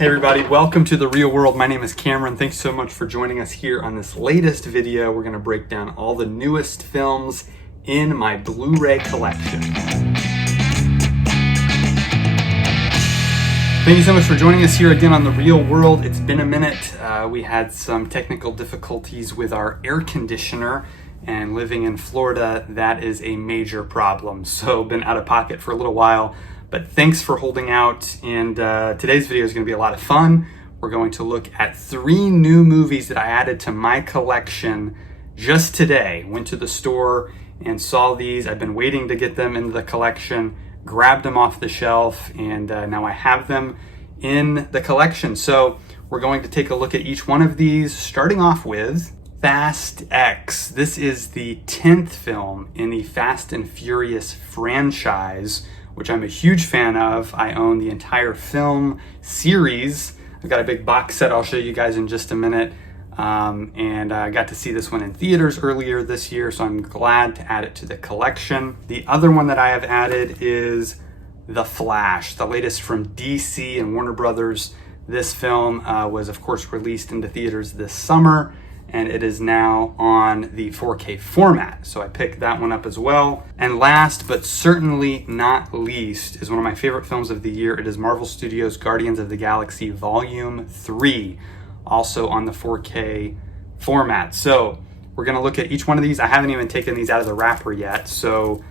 Hey everybody, welcome to The Real World. My name is Cameron. Thanks so much for joining us here on this latest video. We're going to break down all the newest films in my Blu-ray collection. Thank you so much for joining us here again on The Real World. It's been a minute. We had some technical difficulties with our air conditioner, and living in Florida, that is a major problem. So been out of pocket for a little while. But thanks for holding out, and today's video is going to be a lot of fun. We're going to look at 3 new movies that I added to my collection just today. Went to the store and saw these. I've been waiting to get them into the collection, grabbed them off the shelf, and now I have them in the collection. So we're going to take a look at each one of these, starting off with Fast X. This is the 10th film in the Fast and Furious franchise, which I'm a huge fan of. I own the entire film series. I've got a big box set I'll show you guys in just a minute. And I got to see this one in theaters earlier this year, so I'm glad to add it to the collection. The other one that I have added is The Flash, the latest from DC and Warner Brothers. This film was, of course, released into theaters this summer, and it is now on the 4K format. So I picked that one up as well. And last, but certainly not least, is one of my favorite films of the year. It is Marvel Studios' Guardians of the Galaxy Volume 3, also on the 4K format. So we're gonna look at each one of these. I haven't even taken these out of the wrapper yet. So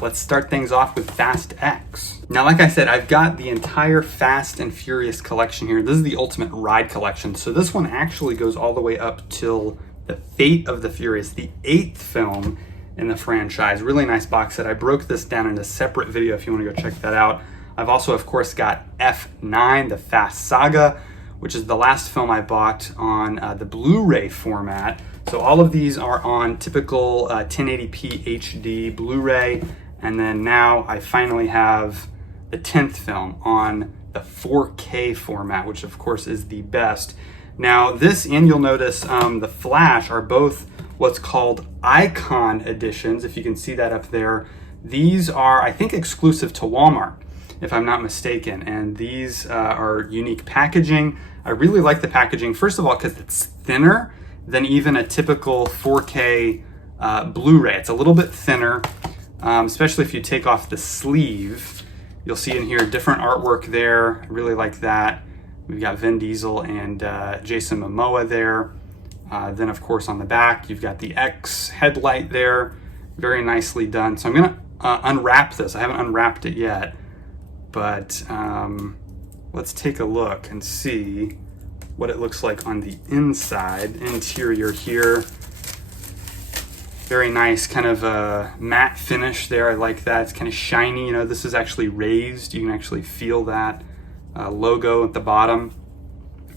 let's start things off with Fast X. Now, like I said, I've got the entire Fast and Furious collection here. This is the Ultimate Ride collection. So this one actually goes all the way up till The Fate of the Furious, the 8th film in the franchise. Really nice box set. I broke this down in a separate video if you want to go check that out. I've also, of course, got F9, the Fast Saga, which is the last film I bought on the Blu-ray format. So all of these are on typical 1080p HD Blu-ray, and then now I finally have the 10th film on the 4K format, which of course is the best. Now this, and you'll notice The Flash, are both what's called Icon editions, if you can see that up there. These are, I think, exclusive to Walmart, if I'm not mistaken, and these are unique packaging. I really like the packaging, first of all, because it's thinner than even a typical 4K Blu-ray. It's a little bit thinner, especially if you take off the sleeve. You'll see in here different artwork there. I really like that. We've got Vin Diesel and Jason Momoa there. Then, of course, on the back, you've got the X headlight there. Very nicely done. So I'm gonna unwrap this. I haven't unwrapped it yet, but let's take a look and see what it looks like on the inside. Interior here, very nice, kind of a matte finish there. I like that. It's kind of shiny. You know, this is actually raised. You can actually feel that logo at the bottom.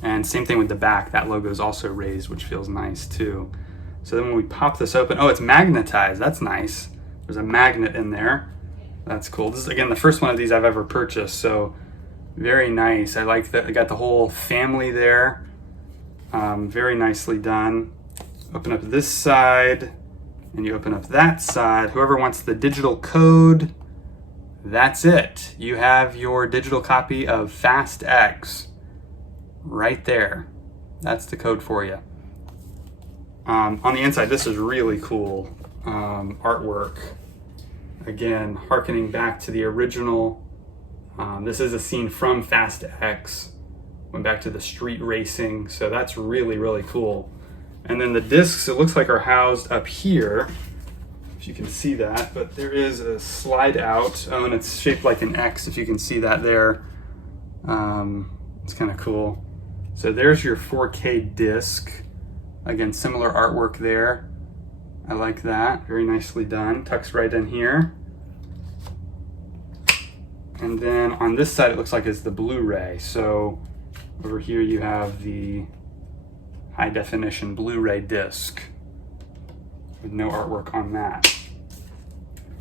And same thing with the back. That logo is also raised, which feels nice too. So then when we pop this open, oh, it's magnetized. That's nice. There's a magnet in there. That's cool. This is, again, the first one of these I've ever purchased, so very nice. I like that. I got the whole family there. Very nicely done. Open up this side, and you open up that side. Whoever wants the digital code, that's it. You have your digital copy of Fast X right there. That's the code for you. On the inside, this is really cool artwork. Again, hearkening back to the original. This is a scene from Fast X. Went back to the street racing, so that's really, really cool. And then the discs, it looks like, are housed up here, if you can see that, but there is a slide out. Oh, and it's shaped like an X, if you can see that there. It's kind of cool. So there's your 4K disc. Again, similar artwork there. I like that, very nicely done. Tucks right in here. And then on this side, it looks like it's the Blu-ray. So over here you have the high definition Blu-ray disc with no artwork on that.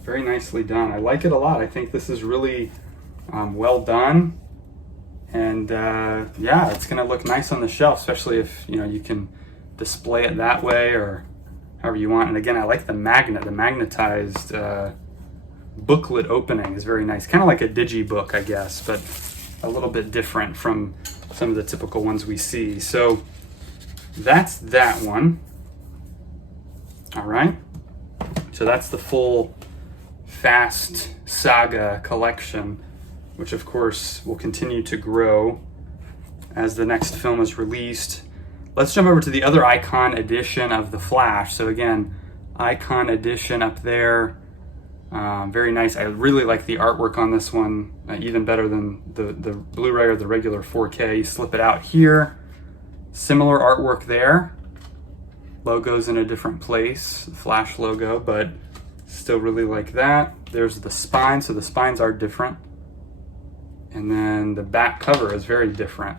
Very nicely done. I like it a lot. I think this is really well done. And yeah, it's gonna look nice on the shelf, especially if you can display it that way or however you want. And again, I like the magnet, the magnetized booklet opening is very nice. Kind of like a digibook, I guess, but a little bit different from some of the typical ones we see. So that's that one. All right. So that's the full Fast Saga collection, which of course will continue to grow as the next film is released. Let's jump over to the other Icon edition of The Flash. So again, Icon edition up there. Very nice. I really like the artwork on this one, even better than the Blu-ray or the regular 4K. You slip it out here. Similar artwork there. Logo's in a different place, Flash logo, but still really like that. There's the spine, so the spines are different. And then the back cover is very different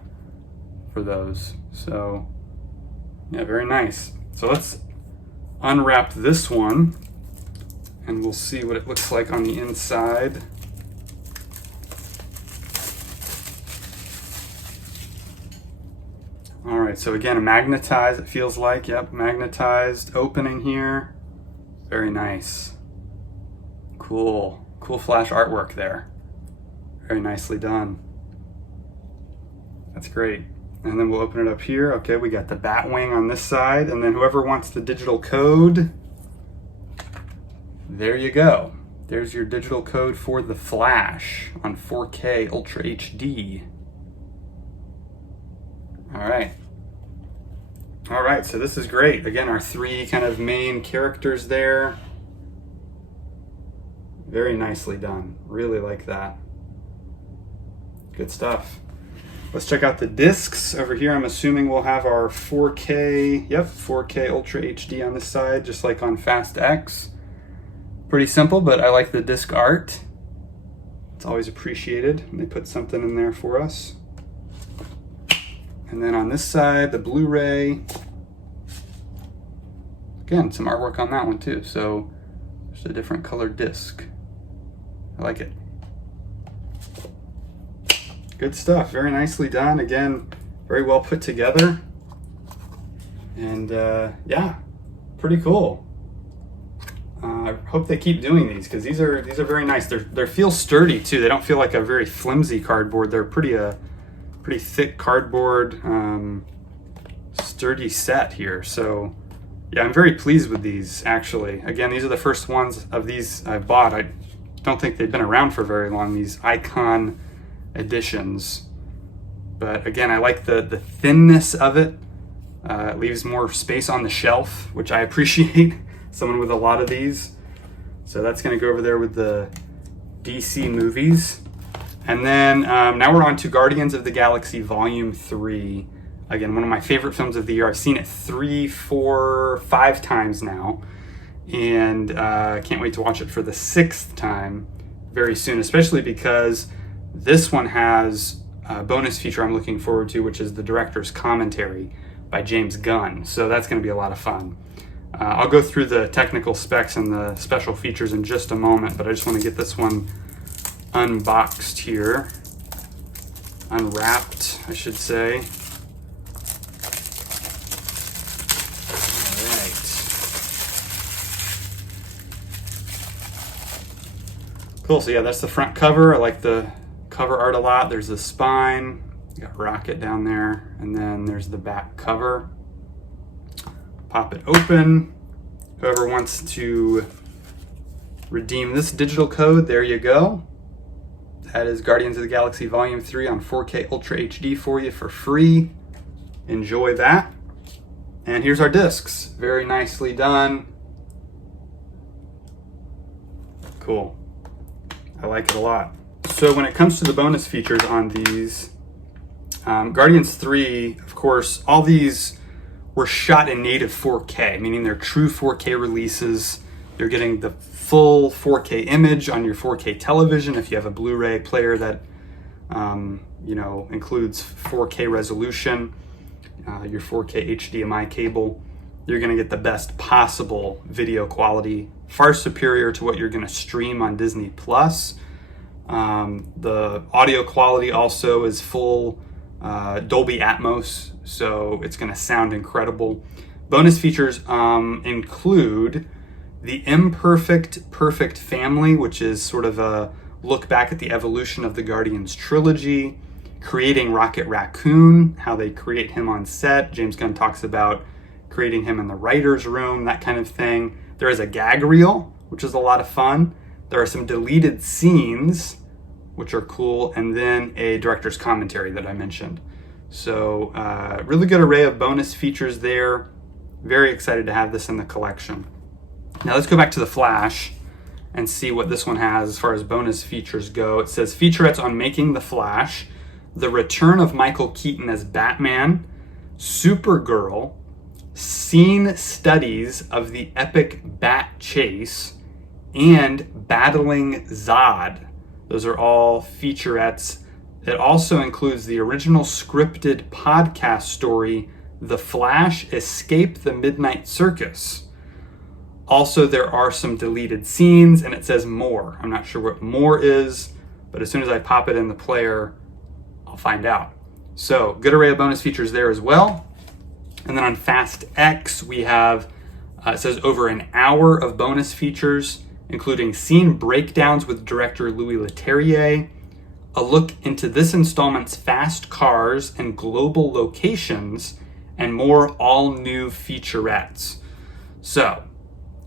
for those. So yeah, very nice. So let's unwrap this one and we'll see what it looks like on the inside. All right, so again, a magnetized, it feels like, yep, magnetized opening here. Very nice. Cool Flash artwork there. Very nicely done. That's great. And then we'll open it up here. Okay, we got the Batwing on this side, and then whoever wants the digital code, there you go. There's your digital code for The Flash on 4K Ultra HD. All right, so this is great. Again, our three kind of main characters there. Very nicely done. Really like that. Good stuff. Let's check out the discs over here. I'm assuming we'll have our 4K, yep, 4K Ultra HD on this side, just like on Fast X. Pretty simple, but I like the disc art. It's always appreciated when they put something in there for us. And then on this side, the Blu-ray. Again, some artwork on that one too. So just a different colored disc. I like it. Good stuff, very nicely done. Again, very well put together. And yeah, pretty cool. I hope they keep doing these because these are very nice. They feel sturdy too. They don't feel like a very flimsy cardboard. They're pretty thick cardboard, sturdy set here. So yeah, I'm very pleased with these actually. Again, these are the first ones of these I bought. I don't think they've been around for very long, these Icon editions. But again, I like the thinness of it. It leaves more space on the shelf, which I appreciate. Someone with a lot of these. So that's gonna go over there with the DC movies. And then now we're on to Guardians of the Galaxy Volume 3. Again, one of my favorite films of the year. I've seen it 3, 4, 5 times now. And can't wait to watch it for the 6th time very soon, especially because this one has a bonus feature I'm looking forward to, which is the director's commentary by James Gunn. So that's gonna be a lot of fun. I'll go through the technical specs and the special features in just a moment, but I just want to get this one unboxed here. Unwrapped, I should say. All right. Cool, so yeah, that's the front cover. I like the cover art a lot. There's the spine, got Rocket down there, and then there's the back cover. Pop it open. Whoever wants to redeem this digital code, there you go. That is Guardians of the Galaxy Volume 3 on 4K Ultra HD for you for free. Enjoy that. And here's our discs. Very nicely done. Cool. I like it a lot. So when it comes to the bonus features on these, Guardians 3, of course, all these were shot in native 4K, meaning they're true 4K releases. You're getting the full 4K image on your 4K television. If you have a Blu-ray player that includes 4K resolution, your 4K HDMI cable, you're gonna get the best possible video quality, far superior to what you're gonna stream on Disney Plus. The audio quality also is full Dolby Atmos, so it's going to sound incredible. Bonus features include the Imperfect Perfect Family, which is sort of a look back at the evolution of the Guardians trilogy. creating Rocket Raccoon, how they create him on set. James Gunn talks about creating him in the writer's room, that kind of thing. There is a gag reel, which is a lot of fun. There are some deleted scenes, which are cool, and then a director's commentary that I mentioned. So really good array of bonus features there. Very excited to have this in the collection. Now let's go back to The Flash and see what this one has as far as bonus features go. It says featurettes on making The Flash, the return of Michael Keaton as Batman, Supergirl, scene studies of the epic Bat Chase, and Battling Zod. Those are all featurettes. It also includes the original scripted podcast story, The Flash Escape the Midnight Circus. Also, there are some deleted scenes, and it says more. I'm not sure what more is, but as soon as I pop it in the player, I'll find out. So, good array of bonus features there as well. And then on Fast X, we have, it says over an hour of bonus features, including scene breakdowns with director Louis Leterrier, a look into this installment's fast cars and global locations, and more all-new featurettes. So,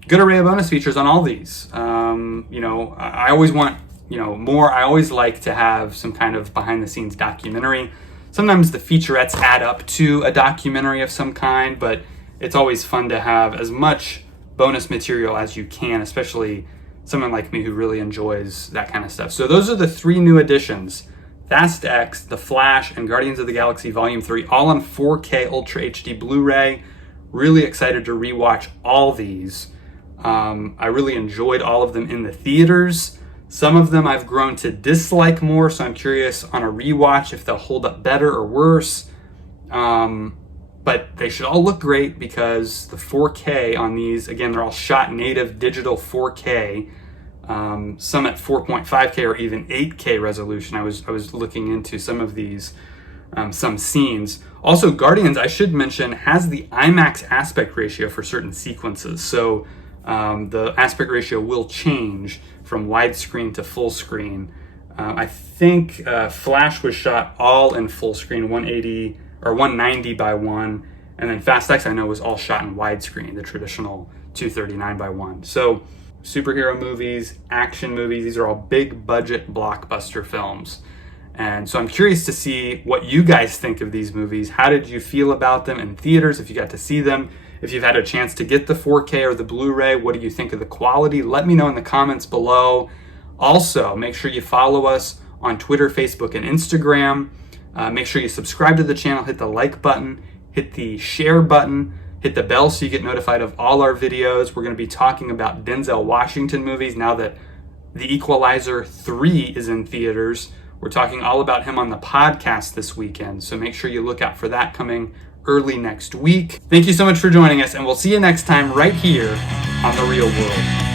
good array of bonus features on all these. I always want, more. I always like to have some kind of behind-the-scenes documentary. Sometimes the featurettes add up to a documentary of some kind, but it's always fun to have as much bonus material as you can, especially someone like me who really enjoys that kind of stuff. So those are the 3 new additions: Fast X, The Flash, and Guardians of the Galaxy Volume 3, all on 4K Ultra HD Blu-ray. Really excited to rewatch all these. I really enjoyed all of them in the theaters. Some of them I've grown to dislike more, so I'm curious on a rewatch if they'll hold up better or worse. But they should all look great because the 4K on these, again, they're all shot native digital 4K. Some at 4.5K or even 8K resolution. I was looking into some of these, some scenes. Also, Guardians, I should mention, has the IMAX aspect ratio for certain sequences. So the aspect ratio will change from widescreen to full screen. I think Flash was shot all in full screen, 180 or 190 by 1, and then Fast X I know was all shot in widescreen, the traditional 239 by 1. So superhero movies, action movies, these are all big budget blockbuster films. And so I'm curious to see what you guys think of these movies. How did you feel about them in theaters, if you got to see them? If you've had a chance to get the 4K or the Blu-ray, what do you think of the quality? Let me know in the comments below. Also, make sure you follow us on Twitter, Facebook, and Instagram. Make sure you subscribe to the channel, hit the like button, hit the share button, hit the bell so you get notified of all our videos. We're going to be talking about Denzel Washington movies now that The Equalizer 3 is in theaters. We're talking all about him on the podcast this weekend, so make sure you look out for that coming early next week. Thank you so much for joining us, and we'll see you next time right here on The Real World.